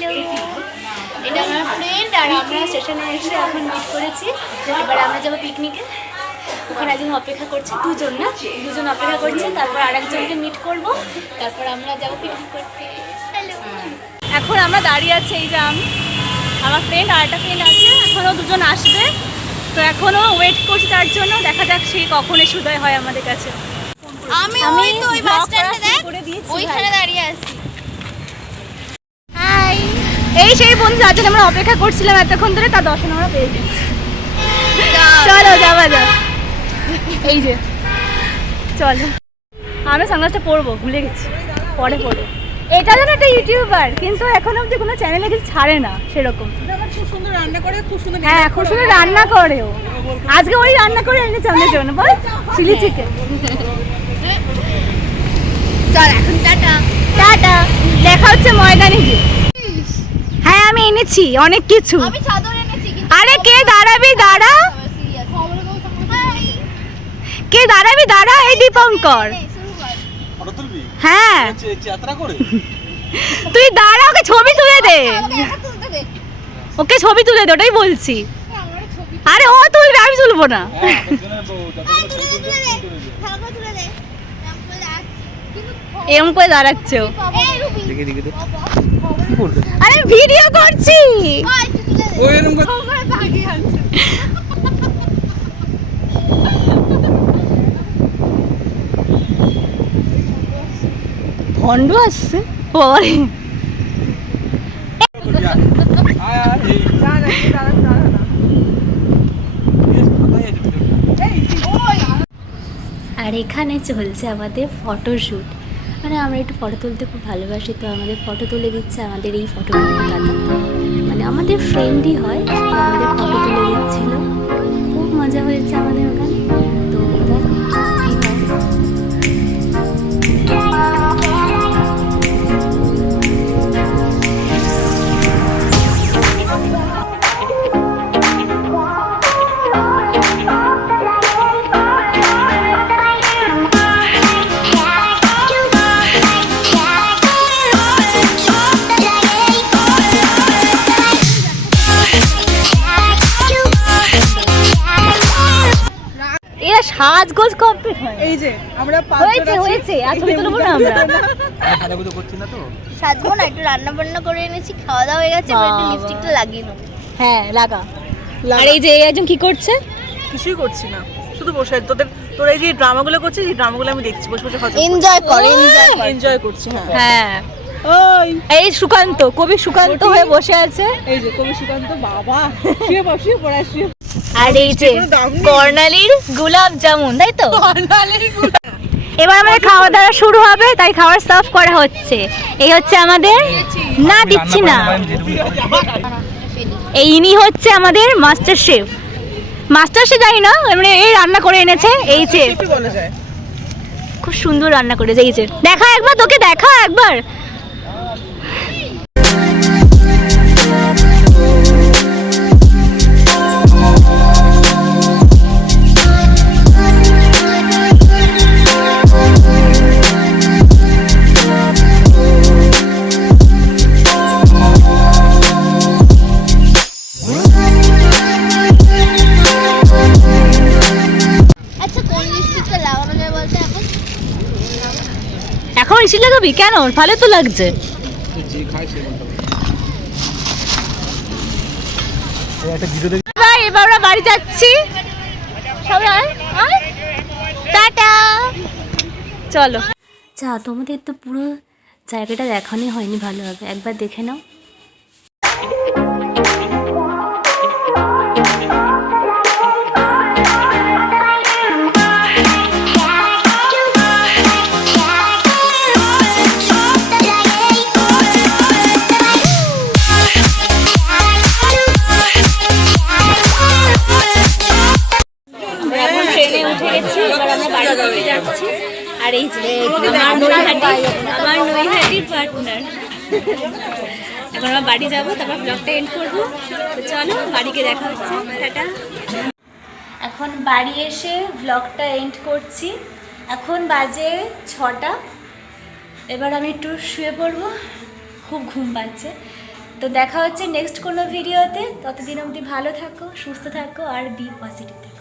Hello, এটা আমার friend আর আমরা স্টেশনে এসে এখন মিট করেছি। এবার আমরা যাবো পিকনিকে। ওখানে একজন অপেক্ষা করছে, দুজন অপেক্ষা করছে। তারপর আরেকজনকে মিট করব, তারপর আমরা যাবো পিকনিক করতে। হ্যালো, এখন আমরা দাঁড়িয়ে আছি, এই যে আমার ফ্রেন্ড আর একটা ফ্রেন্ড আছে, এখনও দুজন আসবে। তো এখনও ওয়েট করছি তার জন্য, দেখা যাক সে কখন এসে উদয় হয় আমাদের কাছে। আমি তো ওই বাস স্ট্যান্ডে ওইখানে দাঁড়িয়ে আছি। হাই, এই সেই বন্ধু যার জন্য আমরা অপেক্ষা করছিলাম এতক্ষণ ধরে, তার দর্শন আমরা পেয়ে গেছি। চলো যাওয়া যাক। এই যে চলো, আমি সানগ্লাসটা পরবো, ভুলে গেছি, পরে পরবো। এটা যেন একটা ইউটিউবার, কিন্তু এখন অব্দি কোনো চ্যানেলে কিছু ছাড়ে না সেরকম। খুব সুন্দর রান্না করে, খুব সুন্দর। হ্যাঁ, খুব সুন্দর রান্না করেও। আজকে ওই রান্না করে এনেছে আমাদের জন্য, বল, চিলি চিকেন। চল এখন টাটা টাটা, দেখা হচ্ছে ময়দানে গিয়ে। হ্যাঁ, আমি এনেছি অনেক কিছু। আরে কে দাঁড়াবি, দাঁড়া, কে দাঁড়াবি, দাঁড়া। এই দীপঙ্কর, হ্যাঁ তুই দাঁড়া, ওকে ছবি তুলে দে, ওকে ছবি তুলে দে, ওটাই বলছি। আরে ও তুলবে, আমি তুলবো না। এম করে দাঁড়াচ্ছ, আরে ভিডিও করছি। ভন্ড আসছে পরে। আর এখানে চলছে আমাদের ফটোশ্যুট। মানে আমরা একটু ফটো তুলতে খুব ভালোবাসি, তো আমাদের ফটো তুলে দিচ্ছে আমাদের এই ফটোগ্রাফার দাদা। মানে আমাদের ফ্রেন্ডই হয়, তো আমাদের ফটো তুলে দিচ্ছিল। খুব মজা হয়েছে আমাদের ওখানে। তো দেখ সাজগোজ কমপ্লিট হয়। এই যে আমরা হয়েছে আর ছবি তুলবো না আমরা, সাজাগুজো করছি না, তো সাজবো না, একটু রান্না বান্না করে এনেছি, খাওয়া দাওয়া হয়ে গেছে, একটু লিপস্টিকটা লাগিয়ে নেবো। হ্যাঁ লাগা। আর এই যে একজন কি করছে? কিছুই করছি না, শুধু বসে আছি। তোর এই যে ড্রামাগুলো করছিস, এই ড্রামাগুলো আমি দেখছি, বসে বসে এনজয় করছি। হ্যাঁ, ওই এই সুকান্ত, কবি সুকান্ত হয়ে বসে আছে। এই যে কবি সুকান্ত, বাবা শুয়ে বসে পড়া শুয়ে। আর এই যে কর্নালির গোলাপ জামুন, তাই তো? এবার আমাদের খাওয়া দাওয়া শুরু হবে, তাই খাবার সার্ভ করা হচ্ছে। এই হচ্ছে আমাদের, না দিচ্ছি না, এই ইনি হচ্ছে আমাদের মাস্টার শেফ। মাস্টার শেফ জানি না, মানে এই রান্না করে এনেছে। এই যে খুব সুন্দর রান্না করেছে। এই যে দেখা একবার, তোকে দেখা একবার। এখন এসে লাগাবি কেন? ভালো তো লাগছে। এবার আমরা বাড়ি যাচ্ছি, টাটা, চলো। যা, তোমাদের তো পুরো জায়গাটা দেখানোই হয়নি ভালোভাবে, একবার দেখে নাও। আর এই যে আমার নৈহাটির পার্টনার। এখন আমরা বাড়ি যাবো, তারপর ব্লগটা এন্ড করবো। তো চলো বাড়িকে দেখা হচ্ছে, টাটা। এখন বাড়ি এসে ব্লগটা এন্ড করছি। এখন বাজে 6টা। এবার আমি একটু শুয়ে পড়বো, খুব ঘুম পাচ্ছে। তো দেখা হচ্ছে নেক্সট কোনো ভিডিওতে। ততদিন অবধি ভালো থাকো, সুস্থ থাকো আর বি পজিটিভ থাকো।